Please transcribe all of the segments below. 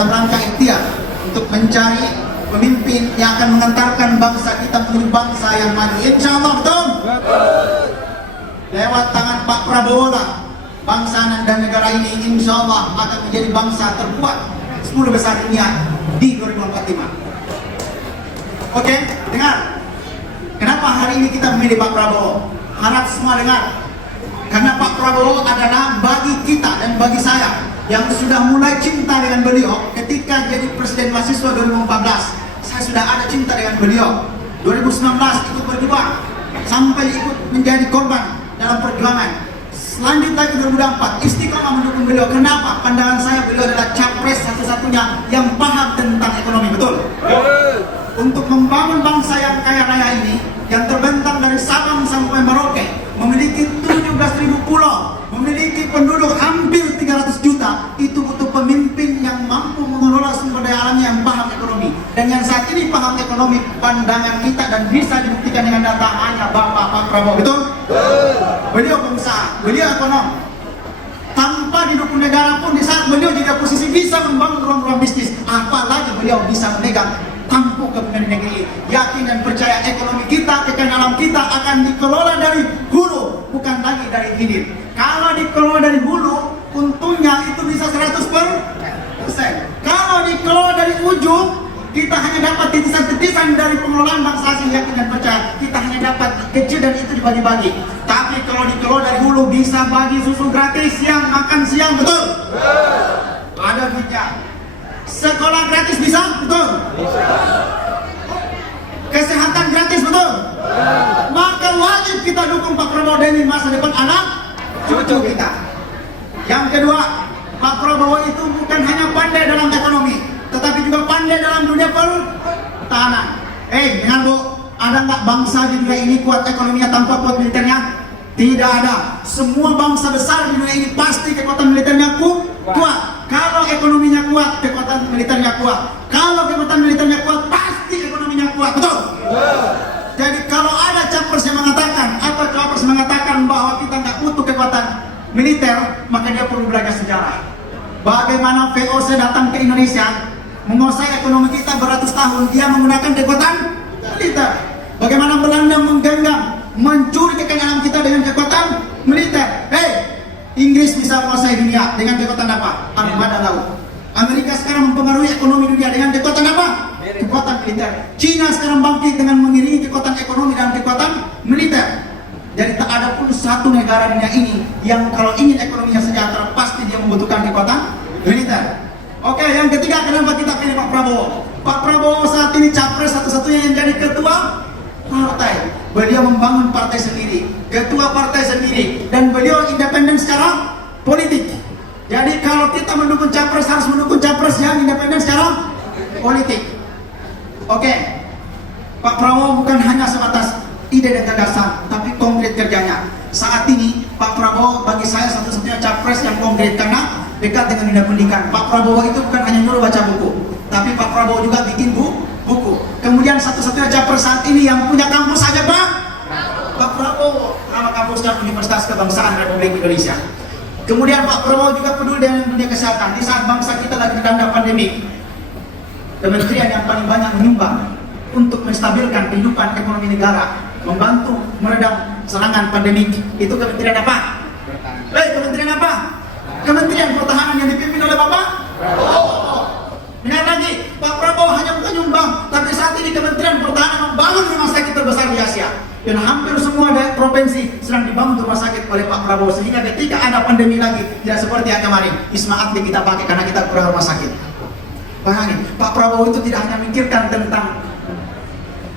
dalam rangka ikhtiar untuk mencari pemimpin yang akan mengantarkan bangsa kita menuju bangsa yang maju. Insya Allah, betul? Lewat tangan Pak Prabowo lah bangsa dan negara ini insya Allah akan menjadi bangsa terkuat 10 besar dunia di 2045. Oke, dengar. Kenapa hari ini kita memilih Pak Prabowo? Harap semua dengar. Karena Pak Prabowo adalah bagi kita dan bagi saya yang sudah mulai cinta dengan beliau ketika jadi presiden mahasiswa 2014. Saya sudah ada cinta dengan beliau. 2019 ikut berjuang sampai ikut menjadi korban dalam perjuangan. Selanjutnya 2024 istiqomah mendukung beliau. Kenapa? Pandangan saya beliau adalah capres satu-satunya yang paham tentang ekonomi, betul? Untuk membangun bangsa yang kaya raya ini, yang terbentang dari Sabang sampai Merauke, memiliki 17.000 pulau, memiliki penduduk hampir 300 juta, itu butuh pemimpin yang mampu mengelola sumber daya alamnya, yang paham ekonomi. Dan yang saat ini paham ekonomi, pandangan kita dan bisa dibuktikan dengan data hanya Bapak Pak Prabowo, betul? Beliau pengusaha, beliau ekonom. Tanpa didukung negara pun di saat beliau juga posisi bisa membangun ruang-ruang bisnis, apalagi beliau bisa memegang tampuk kepemimpinan negeri. Yakin dan percaya ekonomi kita, kekayaan alam kita akan dikelola dari hulu, bukan lagi dari hilir. Kalau dikelola dari hulu, untungnya itu bisa 100%. Kalau dikelola dari ujung, kita hanya dapat titisan-titisan dari pengelolaan bangsa asing. Yakin dan percaya kita hanya dapat kecil dan itu dibagi-bagi. Tapi kalau dikelola dari hulu, bisa bagi susu gratis, yang makan siang, betul? Ada duitnya. Sekolah gratis bisa, betul? Bisa. Kesehatan gratis, betul? Maka wajib kita dukung Pak Prabowo demi masa depan anak cucu kita. Yang kedua, Pak Prabowo itu bukan hanya pandai dalam ekonomi, tetapi juga pandai dalam dunia pertahanan. Dengar Bu, ada nggak bangsa di dunia ini kuat ekonominya tanpa kuat militernya? Tidak ada. Semua bangsa besar di dunia ini pasti kekuatan militernya kuat. Kalau ekonominya kuat, kekuatan militernya kuat. Kalau kekuatan militernya kuat, pasti ekonominya kuat, betul? Jadi kalau ada capres yang mengatakan atau cawapres mengatakan bahwa kita nggak butuh kekuatan militer, maka dia perlu belajar sejarah. Bagaimana VOC datang ke Indonesia, menguasai ekonomi kita beratus tahun, dia menggunakan kekuatan militer. Bagaimana Belanda menggenggam, mencuri kekayaan alam kita dengan kekuatan militer. Inggris bisa menguasai dunia dengan kekuatan apa? Armada laut. Amerika sekarang mempengaruhi ekonomi dunia dengan kekuatan apa? Kekuatan militer. Cina sekarang bangkit dengan mengiringi kekuatan ekonomi dan kekuatan militer. Jadi tak ada pun satu negara dunia ini yang kalau ingin ekonominya sejahtera pasti dia membutuhkan kekuatan militer. Oke, yang ketiga, kenapa kita pilih Pak Prabowo? Pak Prabowo saat ini capres satu-satunya yang jadi ketua partai. Beliau membangun partai sendiri, ketua partai sendiri, dan beliau independen secara politik. Jadi kalau kita mendukung capres, harus mendukung capres yang independen secara politik. Oke, Pak Prabowo bukan hanya sebatas ide dan gagasan, tapi konkret kerjanya. Saat ini Pak Prabowo bagi saya satu-satunya capres yang konkret karena dekat dengan dunia pendidikan. Pak Prabowo itu bukan hanya nyuruh baca buku, tapi Pak Prabowo juga bikin buku. Kemudian satu-satunya capres saat ini yang punya kampus saja Pak Prabowo, nama kampusnya Universitas Kebangsaan Republik Indonesia. Kemudian Pak Prabowo juga peduli dengan dunia kesehatan. Di saat bangsa kita lagi dilanda pandemi, kementerian yang paling banyak menyumbang untuk menstabilkan kehidupan ekonomi negara, membantu meredam serangan pandemi, itu kementerian apa? Kementerian apa? Kementerian Pertahanan yang dipimpin oleh Bapak Prabowo. Dengar lagi, Pak Prabowo hanya bukan nyumbang, tapi saat ini Kementerian Pertahanan membangun rumah sakit terbesar di Asia. Dan hampir semua daerah provinsi sedang dibangun rumah sakit oleh Pak Prabowo. Sehingga ketika ada pandemi lagi, tidak seperti yang kemarin, Wisma Atlet kita pakai karena kita kurang rumah sakit. Bayangin, Pak Prabowo itu tidak hanya memikirkan tentang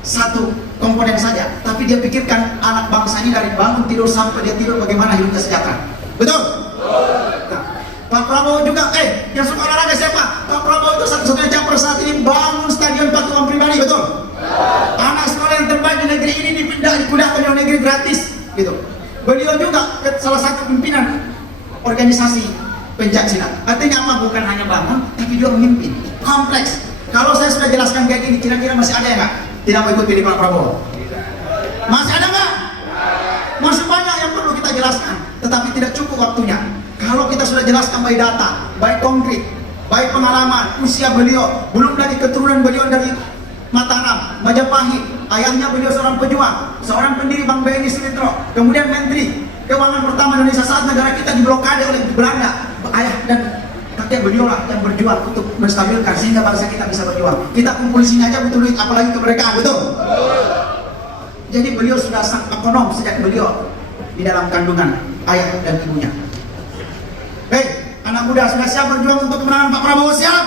satu komponen saja, tapi dia pikirkan anak bangsa ini dari bangun tidur sampai dia tidur bagaimana hidupnya sejahtera. Betul? Nah, Pak Prabowo juga, yang suka olahraga siapa? Pak Prabowo itu satu-satunya capres saat ini bangun stadion patungan pribadi, betul? Anak sekolah yang terbaik di negeri ini dipindahkan di luar negeri gratis, gitu. Beliau juga salah satu pimpinan organisasi pencaksilat. Artinya apa? Bukan hanya bangun, tapi juga memimpin. Kompleks. Kalau saya sudah jelaskan kayak gini, kira-kira masih ada ya nggak? Tidak mau ikut pilih Pak Prabowo? Masih ada nggak? Masih banyak yang perlu kita jelaskan, tetapi tidak cukup waktunya. Kalau kita sudah jelaskan by data, by konkret, baik pengalaman, usia beliau, belum lagi keturunan beliau dari Mataram, Majapahit, ayahnya beliau seorang pejuang, seorang pendiri Bank BNI Sumitra, kemudian Menteri Keuangan pertama Indonesia saat negara kita diblokade oleh Belanda. Ayah dan kakek beliau lah yang berjuang untuk menstabilkan sehingga bangsa kita bisa berjuang. Kita kumpul sini aja butuh duit, apalagi kemerdekaan, betul? Jadi beliau sudah sang ekonom sejak beliau di dalam kandungan ayah dan ibunya. Hei, anak muda sudah siap berjuang untuk kemenangan Pak Prabowo, siap?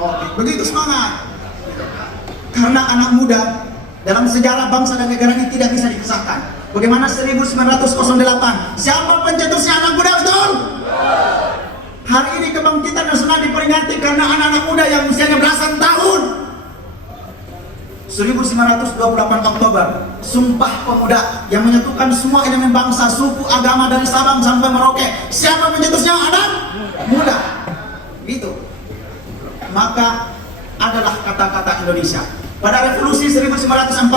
Oke, begitu semangat. Karena anak muda dalam sejarah bangsa dan negara ini tidak bisa dikisahkan. Bagaimana 1908? Siapa pencetusnya anak muda, betul? Hari ini kebangkitan nasional diperingati karena anak-anak muda yang usianya belasan tahun. 1928 Oktober, Sumpah Pemuda yang menyatukan semua elemen bangsa, suku, agama dari Sabang sampai Merauke. Siapa pencetusnya? Anak muda. Gitu. Maka adalah kata-kata Indonesia. Pada revolusi 1945,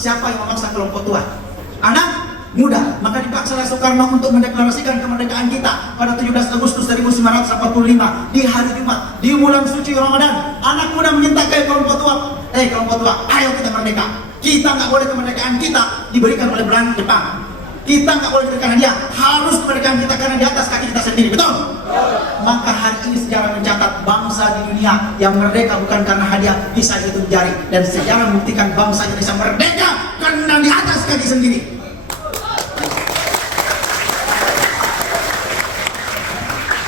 siapa yang memaksa kelompok tua? Anak muda. Maka dipaksa oleh Soekarno untuk mendeklarasikan kemerdekaan kita pada 17 Agustus 1945 di hari Jumat, di bulan suci Ramadan. Anak muda meminta ke kelompok tua, ayo kita merdeka. Kita nggak boleh kemerdekaan kita diberikan oleh Belanda, Jepang. Kita nggak boleh berikan hadiah, harus kemerdekaan kita karena di atas kaki kita sendiri, betul? Maka hari ini sejarah mencatat bangsa di dunia yang merdeka bukan karena hadiah bisa dihitung jari, dan sejarah membuktikan bangsa Indonesia merdeka karena di atas kaki sendiri.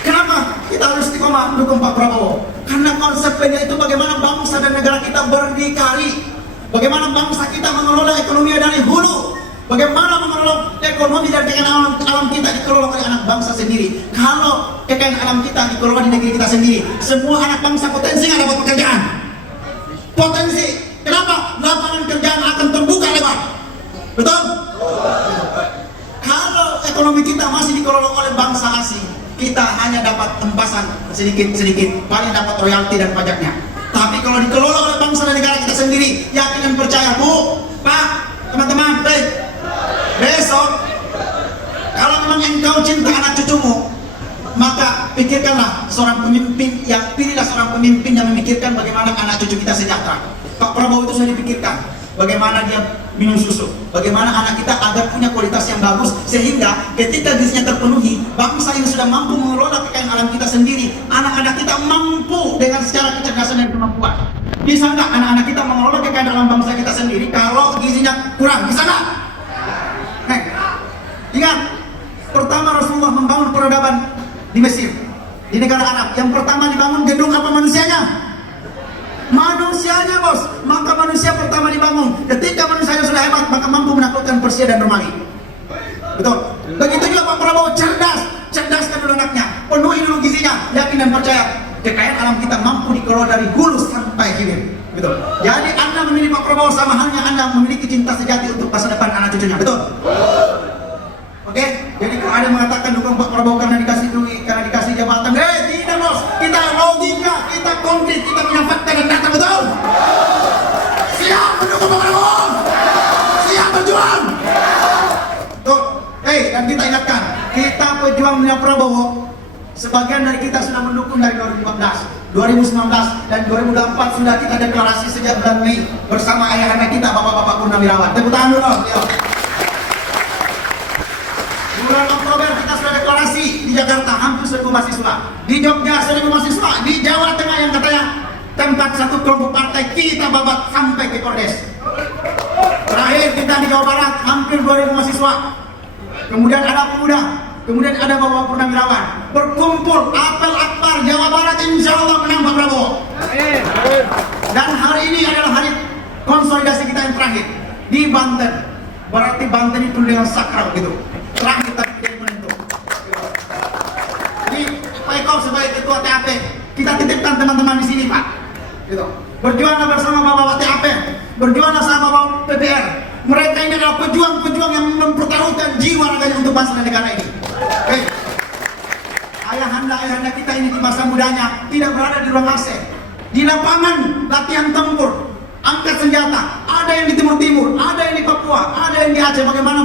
Kenapa kita harus istiqomah mendukung Pak Prabowo? Karena konsepnya itu bagaimana bangsa dan negara kita berdikari, bagaimana bangsa kita mengelola ekonomi dari hulu. Bagaimana mengelola ekonomi dan kekayaan alam kita dikelola oleh anak bangsa sendiri. Kalau kekayaan alam kita dikelola di negeri kita sendiri, semua anak bangsa potensi nggak dapat pekerjaan. Potensi. Kenapa? Lapangan kerjaan akan terbuka lebar. Betul? Kalau ekonomi kita masih dikelola oleh bangsa asing, kita hanya dapat tempasan sedikit-sedikit, paling dapat royalti dan pajaknya. Tapi kalau dikelola oleh bangsa dan negara kita sendiri, yakin dan percaya, Bu, Pak, teman-teman, besok kalau memang engkau cinta anak cucumu, maka pikirkanlah seorang pemimpin pilihlah seorang pemimpin yang memikirkan bagaimana anak cucu kita sejahtera. Pak Prabowo itu sudah dipikirkan bagaimana dia minum susu, bagaimana anak kita agar punya kualitas yang bagus, sehingga ketika gizinya terpenuhi, bangsa ini sudah mampu mengelola kekayaan alam kita sendiri. Anak-anak kita mampu dengan secara kecerdasan dan kemampuan. Bisa nggak anak-anak kita mengelola kekayaan alam bangsa kita sendiri kalau gizinya kurang? Bisa nggak? Ingat, pertama Rasulullah membangun peradaban di Mesir, di negara Arab. Yang pertama dibangun gedung apa manusianya? Manusianya, bos. Maka manusia pertama dibangun. Ketika manusianya sudah hebat, maka mampu menaklukkan Persia dan Romawi. Betul. Begitu juga Pak Prabowo, cerdaskan dulu anaknya, penuhi dulu gizinya, yakin dan percaya kekayaan alam kita mampu dikelola dari hulu sampai hilir. Betul. Jadi Anda memilih Pak Prabowo sama halnya Anda memiliki cinta sejati untuk masa depan anak cucunya. Betul. Oke, jadi kalau ada yang mengatakan dukung Pak Prabowo karena dikasih duit, karena dikasih jabatan, tidak bos, kita logika, kita konkret, kita punya fakta dan data, betul? Siap mendukung Pak Prabowo, siap berjuang. Tuh, dan kita ingatkan, kita pejuang punya Prabowo, sebagian dari kita sudah mendukung dari 2014, 2019 dan 2024 sudah kita deklarasi sejak bulan Mei bersama ayahanda kita Bapak-bapak Purnawirawan. Tepuk tangan dulu. Bulan Oktober kita sudah deklarasi di Jakarta hampir 1.000 mahasiswa, di Jogja 1.000 mahasiswa, di Jawa Tengah yang katanya tempat satu kelompok partai kita babat sampai ke Kordes. Terakhir kita di Jawa Barat hampir 2.000 mahasiswa. Kemudian ada pemuda, kemudian ada Bapak Purnawirawan berkumpul apel akbar Jawa Barat, insya Allah menang Pak Prabowo. Dan hari ini adalah hari konsolidasi kita yang terakhir di Banten. Berarti Banten itu dengan sakral gitu. Terakhir tadi jadi menentu. Jadi Pak Eko sebagai ketua TAP, kita titipkan teman-teman di sini Pak. Gitu. Berjuanglah bersama Bapak TAP, berjuanglah sama Bapak PPR. Mereka ini adalah pejuang-pejuang yang mempertaruhkan jiwa raganya untuk bangsa dan negara ini. Ayahanda kita ini di masa mudanya tidak berada di ruang AC, di lapangan latihan tempur, angkat senjata. Ada yang di Timur Timur, ada yang di Papua, ada yang di Aceh. Bagaimana